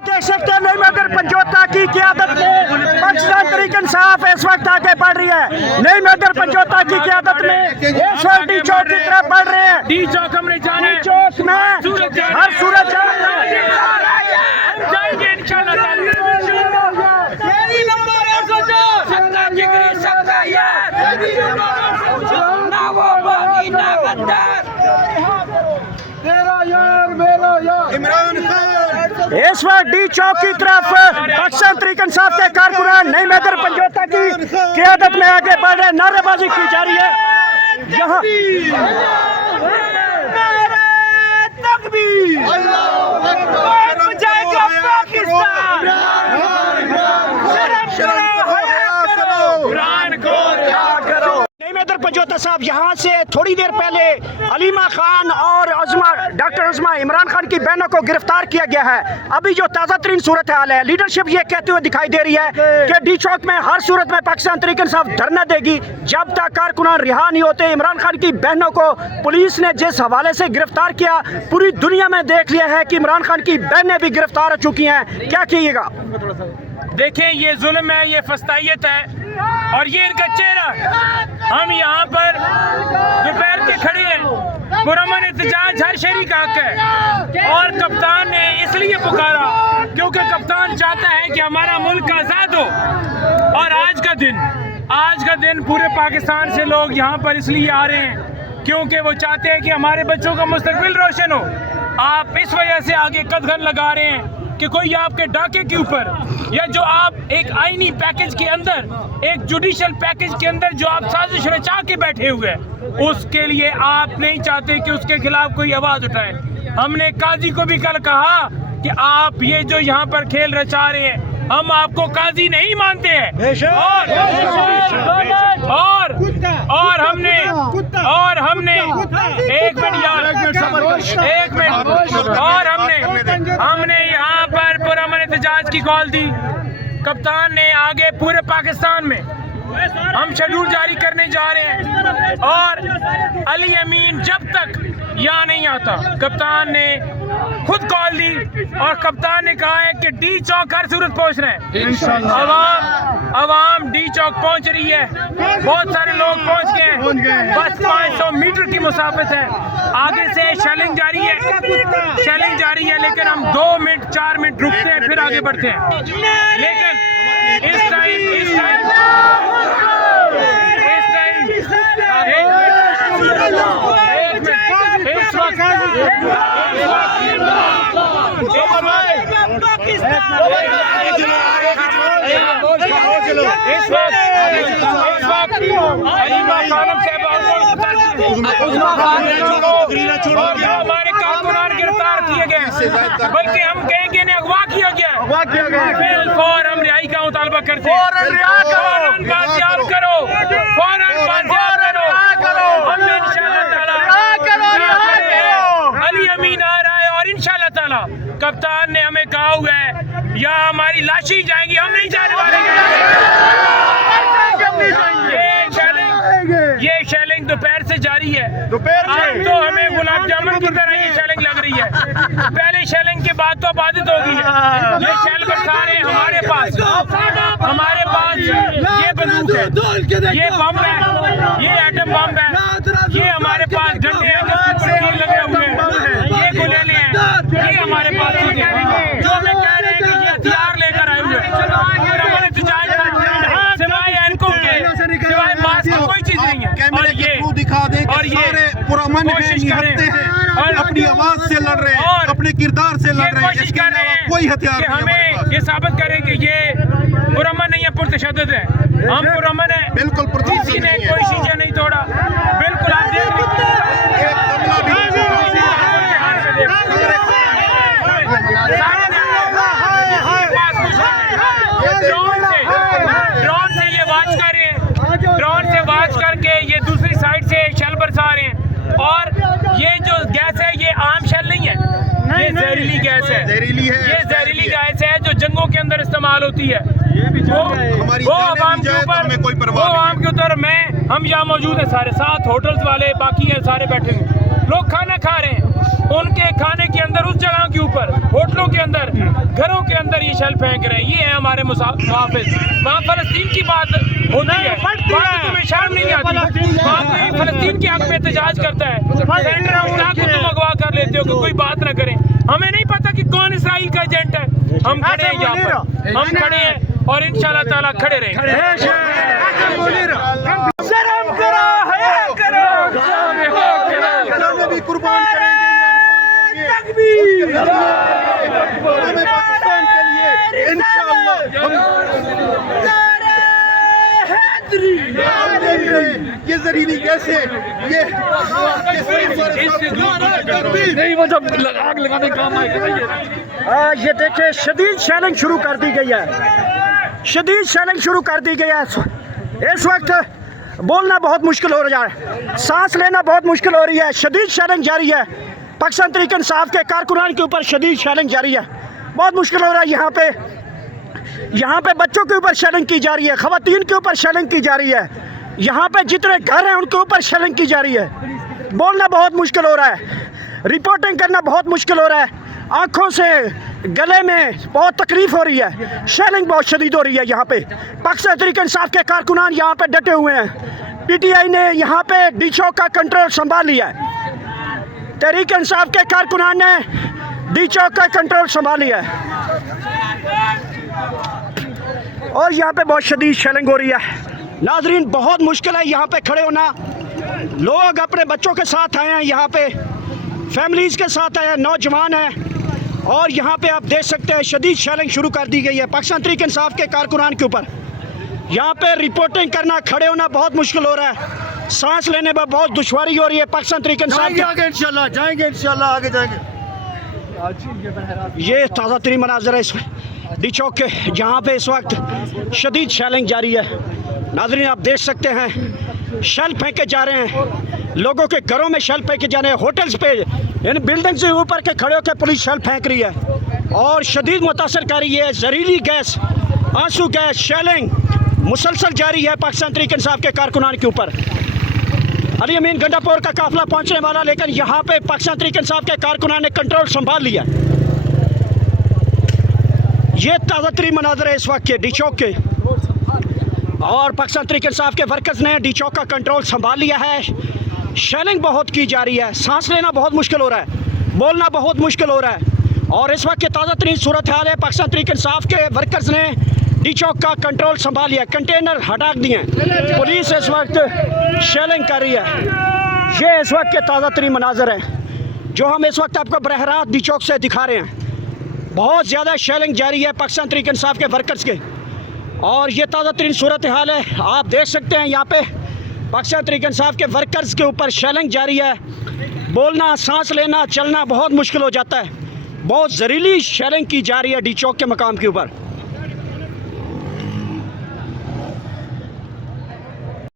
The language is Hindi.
देख सकते हैं नईम अदर पंजोता की क़यादत में पाकिस्तान तहरीक इंसाफ इस वक्त आगे बढ़ रही है। नईम अदर पंजोता की क़यादत में इस वक्त डी चौक की तरफ बढ़ रहे हैं। डी चौक हमने जाना है, डी चौक में हर सूरत जाएंगे इंशाल्लाह। इस वक्त डी चौक की तरफ पाकिस्तान तहरीक इंसाफ के कारकुनान नईम अदर पंजोता की क़यादत में आगे बढ़ रहे, नारेबाजी की जा रही है। यहाँ पंजोता साहब यहाँ से थोड़ी देर पहले अलीमा खान और डॉक्टर उस्मा इमरान खान की बहनों को गिरफ्तार किया गया है। अभी जो ताज़ा तरीन सूरत हाल है, लीडरशिप ये कहते हुए दिखाई दे रही है कि डी चौक में हर सूरत में पाकिस्तान तहरीक इंसाफ धरना देगी जब तक कारकुनान रिहा नहीं होते। इमरान खान की बहनों को पुलिस ने जिस हवाले से गिरफ्तार किया, पूरी दुनिया में देख लिया है कि इमरान खान की बहनें भी गिरफ्तार हो चुकी हैं। क्या कहिएगा? देखें, ये जुल्म है, ये फस्तायत है और ये इनका चेहरा। हम यहाँ पर दोपहर के खड़े हैं, पुरअमन एहतजाज हर शहरी का हक है और कप्तान ने इसलिए पुकारा क्योंकि कप्तान चाहता है कि हमारा मुल्क आज़ाद हो। और आज का दिन पूरे पाकिस्तान से लोग यहाँ पर इसलिए आ रहे हैं क्योंकि वो चाहते हैं कि हमारे बच्चों का मुस्तकबिल रोशन हो। आप इस वजह से आगे कदगन लगा रहे हैं कि कोई आपके डाके के ऊपर या जो आप एक आईनी पैकेज के अंदर, एक जुडिशल पैकेज के अंदर जो आप साजिश रचा के बैठे हुए हैं, उसके लिए आप नहीं चाहते कि उसके खिलाफ कोई आवाज उठाए। हमने काजी को भी कल कहा कि आप ये जो यहाँ पर खेल रचा रहे हैं, हम आपको काजी नहीं मानते हैं। और हमने एक मिनट और हमने यहाँ पर पुरअमन एहतजाज की कॉल दी। कप्तान ने आगे पूरे पाकिस्तान में हम शेड्यूल जारी करने जा रहे हैं और अली अमीन जब तक यहाँ नहीं आता, कप्तान ने खुद कॉल दी और कप्तान ने कहा है कि डी चौक हर सूरत पहुँच रहे हैं। अवाम डी चौक पहुँच रही है, बहुत सारे लोग पहुँच गए हैं। बस 500 मीटर की मुसाफत है। आगे से शेलिंग जारी है, लेकिन हम 2 मिनट 4 मिनट रुकते हैं फिर आगे बढ़ते हैं। लेकिन इस टाइम हमारे कारकुनान गिरफ्तार किए गए, बल्कि हम कहेंगे इन्हें अगवा किया गया। बिल्कुल हम रिहाई का मुतालबा करते हैं। फौरन बाजियाब करो। हम इंशाअल्लाह ताला अली अमीन आ रहा है और इंशाअल्लाह ताला कप्तान ने हमें कहा हुआ है या हमारी लाशें जाएंगी, हम नहीं जाने वाले। ये शेलिंग दोपहर से जारी है। आज तो हमें गुलाब जामुन की तरह ये शेलिंग लग रही है। पहले शेलिंग के बाद तो आबादित होगी। ये शेल बरसाने हमारे पास ये बंदूक है, ये बम है, ये एटम बम है, ये हमारे पास डंडे हैं जिसके ऊपर तीर लगे हुए हैं, ये गुलेले हैं, ये हमारे पास चीजें हैं। जो हमें कह रहे हैं कि ये हथियार लेकर आए हुए सिवाय मास्क कोई चीज नहीं है। और ये पुरअमन हैं, अपनी आवाज से लड़ रहे हैं, अपने किरदार से लड़ रहे हैं। कोशिश कर रहे हैं कोई हथियार कि हमें ये साबित करें कि ये पुरअमन नहीं है, पुरतशद्दुद है। हम पुरअमन है, बिल्कुल किसी ने कोई चीजें नहीं तोड़ा। बिल्कुल आप ड्रोन से वाच करके ये दूसरी साइड से शेल बरसा रहे हैं। और ये जो गैस है ये आम शेल नहीं है, ये जहरीली गैस है। ये जहरीली गैस है जो जंगों के अंदर इस्तेमाल होती है। वो आवाम के ऊपर हम यहाँ मौजूद है, सारे 7 होटल्स वाले बाकी हैं, सारे बैठे हैं, लोग खाना खा रहे हैं। उनके खाने के अंदर, उस जगह के ऊपर, होटलों के अंदर, घरों के अंदर ये शेल फेंक रहे हैं। ये है हमारे मुहाफिज। वहाँ फलस्तीन की बात होती है, वहाँ तो तुम्हें शर्म नहीं आती। वहाँ कोई फलस्तीन के हक में एहतजाज करता है, सेंटर को तुम अगवा कर लेते हो कि कोई बात ना करें। हमें नहीं पता कि कौन इसराइल का एजेंट है। हम खड़े हैं यहाँ पर, हम खड़े हैं और इंशाल्लाह ताला खड़े रहेंगे। भी कुर्बान करेंगे पाकिस्तान के लिए इंशाअल्लाह। ये जहरीली कैसे ये नहीं वो जब आग लगाने काम आएगा। ये देखिए शदीद शेलिंग शुरू कर दी गई है, शदीद शेलिंग शुरू कर दी गई है। इस वक्त बोलना बहुत मुश्किल हो रहा है, सांस लेना बहुत मुश्किल हो रही है। शदीद शेलिंग जारी है, पाकिस्तान तहरीक इंसाफ के कारकुनान के ऊपर शदीद शेलिंग जारी है। बहुत मुश्किल हो रहा है। यहाँ पे बच्चों के ऊपर शेलिंग की जा रही है, ख़वातीन के ऊपर शेलिंग की जा रही है। यहाँ पे जितने घर हैं उनके ऊपर शेलिंग की जा रही है। बोलना बहुत मुश्किल हो रहा है, रिपोर्टिंग करना बहुत मुश्किल हो रहा है। आँखों से गले में बहुत तकलीफ हो रही है, शेलिंग बहुत शदीद हो रही है। यहाँ पे पाकिस्तान तहरीक इंसाफ के कारकुनान यहाँ पे डटे हुए हैं। PTI ने यहाँ पे डी चौक का कंट्रोल संभाल लिया है, तहरीक इंसाफ के कारकुनान ने डी चौक का कंट्रोल संभाल लिया है और यहाँ पे बहुत शदीद शेलिंग हो रही है। नाजरीन बहुत मुश्किल है यहाँ पे खड़े होना। लोग अपने बच्चों के साथ आए हैं, यहाँ पे फैमिलीज़ के साथ आए हैं, नौजवान हैं और यहाँ पे आप देख सकते हैं शदीद शेलिंग शुरू कर दी गई है पाकिस्तान तहरीक इंसाफ के कारकुनान के ऊपर। यहाँ पे रिपोर्टिंग करना, खड़े होना बहुत मुश्किल हो रहा है, सांस लेने में बहुत दुश्वारी हो रही है। पाकिस्तान तहरीक इंसाफ आगे इंशाल्लाह जाएंगे, इंशाल्लाह आगे जाएंगे। ये ताज़ा तरीन मनाजर है इस डी चौक के, जहाँ पे इस वक्त शदीद शेलिंग जारी है। नाजरीन आप देख सकते हैं शेल फेंके जा रहे हैं, लोगों के घरों में शेल फेंके जा रहे हैं, होटल्स पे, इन बिल्डिंग से ऊपर के खड़े होकर पुलिस शेल फेंक रही है और शदीद मुतासर कर रही है। जहरीली गैस, आंसू गैस, शेलिंग मुसलसल जारी है पाकिस्तान तहरीक इंसाफ के कारकुनान के ऊपर। अली अमीन गंडापुर का काफिला पहुंचने वाला, लेकिन यहाँ पे पाकिस्तान तहरीक इंसाफ के कारकुनान ने कंट्रोल संभाल लिया। ये ताज़ा तरीन मनाजर है इस वक्त के डी चौक के और पाकिस्तान तहरीक इंसाफ के वर्कर्स ने डी चौक का कंट्रोल संभाल लिया है। शेलिंग बहुत की जा रही है, सांस लेना बहुत मुश्किल हो रहा है, बोलना बहुत मुश्किल हो रहा है और इस वक्त की ताज़ा तरीन सूरत हाल है। पाकिस्तान तहरीक इंसाफ के वर्कर्स ने डी चौक का कंट्रोल संभाल लिया, कंटेनर हटा दिए, पुलिस इस वक्त शेलिंग कर रही है। ये इस वक्त के ताज़ा तरीन मनाजर हैं जो हम इस वक्त आपको बरह रास्त डी चौक से दिखा रहे हैं। बहुत ज़्यादा शेलिंग जारी है पाकिस्तान तहरीक इंसाफ के वर्कर्स के और ये ताज़ा तरीन सूरत हाल है। आप देख सकते हैं यहाँ पे पाकिस्तान तहरीक इंसाफ के वर्कर्स के ऊपर शेलिंग जारी है। बोलना, सांस लेना, चलना बहुत मुश्किल हो जाता है। बहुत जहरीली शेलिंग की जा रही है डी चौक के मकाम के ऊपर।